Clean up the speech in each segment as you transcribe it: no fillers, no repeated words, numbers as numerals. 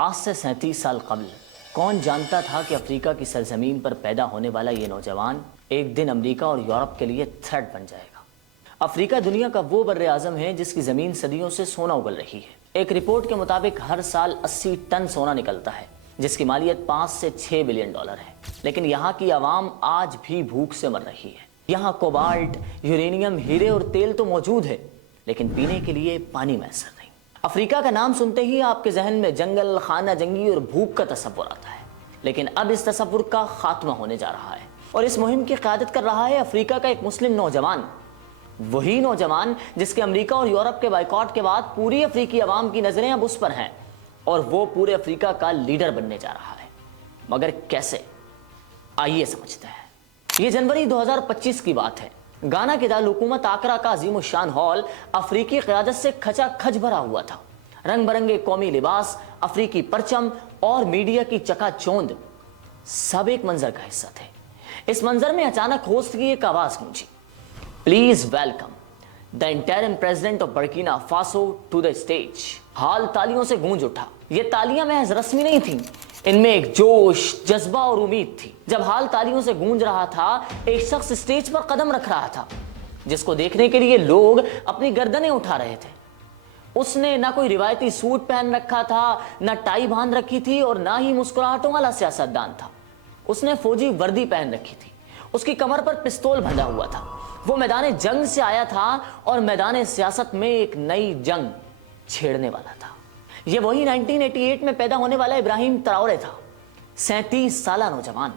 آج سے 37 سال قبل کون جانتا تھا کہ افریقہ کی سرزمین پر پیدا ہونے والا یہ نوجوان ایک دن امریکہ اور یورپ کے لیے تھریٹ بن جائے گا۔ افریقہ دنیا کا وہ بر اعظم ہے جس کی زمین صدیوں سے سونا اگل رہی ہے۔ ایک رپورٹ کے مطابق ہر سال 80 ٹن سونا نکلتا ہے جس کی مالیت 5 سے 6 بلین ڈالر ہے، لیکن یہاں کی عوام آج بھی بھوک سے مر رہی ہے۔ یہاں کوبالٹ، یورینیم، ہیرے اور تیل تو موجود ہے لیکن پینے کے لیے پانی میسر نہیں۔ افریقہ کا نام سنتے ہی آپ کے ذہن میں جنگل، خانہ جنگی اور بھوک کا تصور آتا ہے، لیکن اب اس تصور کا خاتمہ ہونے جا رہا ہے اور اس مہم کی قیادت کر رہا ہے افریقہ کا ایک مسلم نوجوان، وہی نوجوان جس کے امریکہ اور یورپ کے بائیکاٹ کے بعد پوری افریقی عوام کی نظریں اب اس پر ہیں اور وہ پورے افریقہ کا لیڈر بننے جا رہا ہے۔ مگر کیسے؟ آئیے سمجھتے ہیں۔ یہ جنوری 2025 کی بات ہے۔ گانا کے دارالحکومت آکرا کا عظیم الشان ہال افریقی قیادت سے کھچا کھچ بھرا ہوا تھا۔ رنگ برنگے قومی لباس، افریقی پرچم اور میڈیا کی چکا چوند سب ایک منظر کا حصہ تھے۔ اس منظر میں اچانک ہوسٹ کی ایک آواز گونجی، please welcome the interim president of Burkina Faso to the stage. Hall تالیوں سے گونج اٹھا۔ یہ تالیاں محض رسمی نہیں تھیں، ان میں ایک جوش، جذبہ اور امید تھی۔ جب ہال تالیوں سے گونج رہا تھا، ایک شخص اسٹیج پر قدم رکھ رہا تھا جس کو دیکھنے کے لیے لوگ اپنی گردنیں اٹھا رہے تھے۔ اس نے نہ کوئی روایتی سوٹ پہن رکھا تھا، نہ ٹائی باندھ رکھی تھی اور نہ ہی مسکراہٹوں والا سیاستدان تھا۔ اس نے فوجی وردی پہن رکھی تھی، اس کی کمر پر پستول بندھا ہوا تھا۔ وہ میدان جنگ سے آیا تھا اور میدان سیاست میں ایک نئی جنگ چھیڑنے والا تھا۔ یہ وہی 1988 میں پیدا ہونے والا ابراہیم تراورے تھا، 37 سالہ نوجوان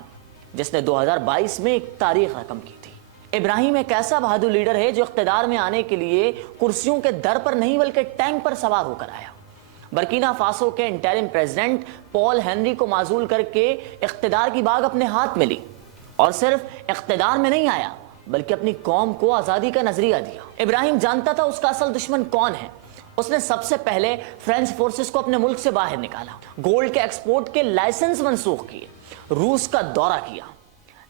جس نے 2022 میں ایک تاریخ رقم کی تھی۔ ابراہیم ایک ایسا بہادر لیڈر ہے جو اقتدار میں آنے کے لیے کرسیوں کے در پر نہیں بلکہ ٹینک پر سوار ہو کر آیا۔ برکینا فاسو کے انٹرم پریزیڈنٹ پال ہنری کو معزول کر کے اقتدار کی باغ اپنے ہاتھ میں لی اور صرف اقتدار میں نہیں آیا بلکہ اپنی قوم کو آزادی کا نظریہ دیا۔ ابراہیم جانتا تھا اس کا اصل دشمن کون ہے۔ اس نے سب سے پہلے فرینچ فورسز کو اپنے ملک سے باہر نکالا، گولڈ کے ایکسپورٹ کے لائسنس منسوخ کیے، روس کا دورہ کیا۔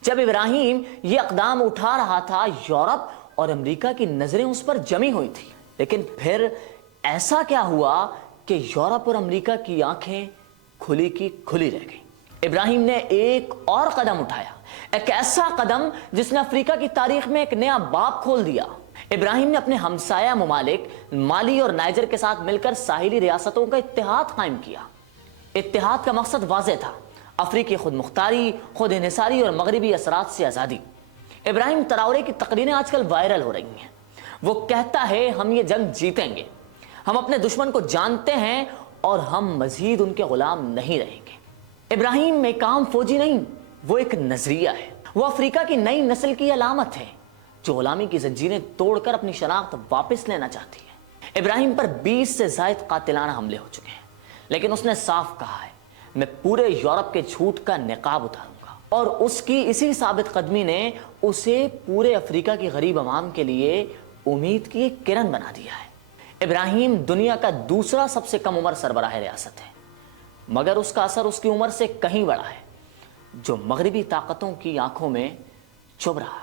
جب ابراہیم یہ اقدام اٹھا رہا تھا، یورپ اور امریکہ کی نظریں اس پر جمی ہوئی تھی، لیکن پھر ایسا کیا ہوا کہ یورپ اور امریکہ کی آنکھیں کھلی کی کھلی رہ گئیں۔ ابراہیم نے ایک اور قدم اٹھایا، ایک ایسا قدم جس نے افریقہ کی تاریخ میں ایک نیا باب کھول دیا۔ ابراہیم نے اپنے ہمسایہ ممالک مالی اور نائجر کے ساتھ مل کر ساحلی ریاستوں کا اتحاد قائم کیا۔ اتحاد کا مقصد واضح تھا، افریقی خود مختاری، خود انحصاری اور مغربی اثرات سے آزادی۔ ابراہیم تراورے کی تقریریں آج کل وائرل ہو رہی ہیں۔ وہ کہتا ہے ہم یہ جنگ جیتیں گے، ہم اپنے دشمن کو جانتے ہیں اور ہم مزید ان کے غلام نہیں رہیں گے۔ ابراہیم ایک عام فوجی نہیں، وہ ایک نظریہ ہے۔ وہ افریقہ کی نئی نسل کی علامت ہے جو غلامی کی زنجیریں توڑ کر اپنی شناخت واپس لینا چاہتی ہے۔ ابراہیم پر 20 سے زائد قاتلانہ حملے ہو چکے ہیں، لیکن اس نے صاف کہا ہے میں پورے یورپ کے جھوٹ کا نقاب اتاروں گا، اور اس کی اسی ثابت قدمی نے اسے پورے افریقہ کی غریب عوام کے لیے امید کی ایک کرن بنا دیا ہے۔ ابراہیم دنیا کا دوسرا سب سے کم عمر سربراہ ریاست ہے، مگر اس کا اثر اس کی عمر سے کہیں بڑا ہے، جو مغربی طاقتوں کی آنکھوں میں چبھ رہا ہے۔